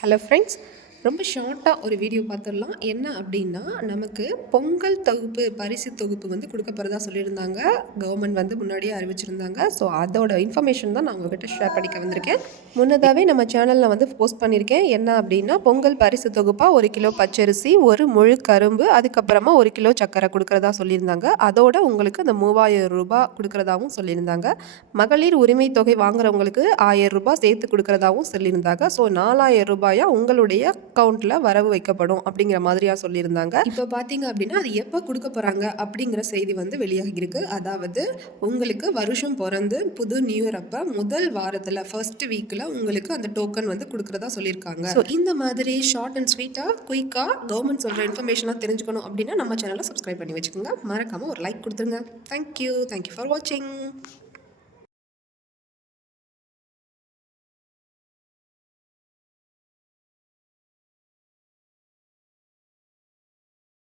Hello friends, ரொம்ப ஷார்ட்டாக ஒரு வீடியோ பார்த்துடலாம். என்ன அப்படின்னா, நமக்கு பொங்கல் தொகுப்பு பரிசு தொகுப்பு வந்து கொடுக்க போகிறதா சொல்லியிருந்தாங்க. கவர்மெண்ட் வந்து முன்னாடியே அறிவிச்சிருந்தாங்க. ஸோ அதோட இன்ஃபர்மேஷன் தான் நான் உங்ககிட்ட ஷேர் பண்ணிக்க வந்திருக்கேன். முன்னதாகவே நம்ம சேனலில் வந்து போஸ்ட் பண்ணியிருக்கேன். என்ன அப்படின்னா, பொங்கல் பரிசு தொகுப்பாக 1 கிலோ பச்சரிசி, ஒரு முழு கரும்பு, அதுக்கப்புறமா 1 கிலோ சர்க்கரை கொடுக்குறதா சொல்லியிருந்தாங்க. அதோட உங்களுக்கு அந்த 3000 ரூபாய் கொடுக்குறதாவும் சொல்லியிருந்தாங்க. மகளிர் உரிமை தொகை வாங்குறவங்களுக்கு 1000 ரூபாய் சேர்த்து கொடுக்குறதாவும் சொல்லியிருந்தாங்க. ஸோ 4000 ரூபாயா உங்களுடைய அக்கௌண்ட்டில் வரவு வைக்கப்படும் அப்படிங்கிற மாதிரியா சொல்லியிருந்தாங்க. இப்போ பார்த்தீங்க அப்படின்னா, அது எப்போ கொடுக்க போகிறாங்க அப்படிங்கிற செய்தி வந்து வெளியாகிருக்கு. அதாவது உங்களுக்கு வருஷம் பிறந்து புது நியூ இயர் அப்போ முதல் வாரத்தில் ஃபர்ஸ்ட் வீக்கில் உங்களுக்கு அந்த டோக்கன் வந்து கொடுக்குறதா சொல்லியிருக்காங்க. ஸோ இந்த மாதிரி ஷார்ட் அண்ட் ஸ்வீட்டாக குயிக்காக கவர்மெண்ட் சொல்கிற இன்ஃபர்மேஷனாக தெரிஞ்சுக்கணும் அப்படின்னா நம்ம சேனலை சப்ஸ்கிரைப் பண்ணி வச்சுக்கோங்க. மறக்காமல் ஒரு லைக் கொடுத்துருங்க. தேங்க்யூ ஃபார் வாட்சிங்.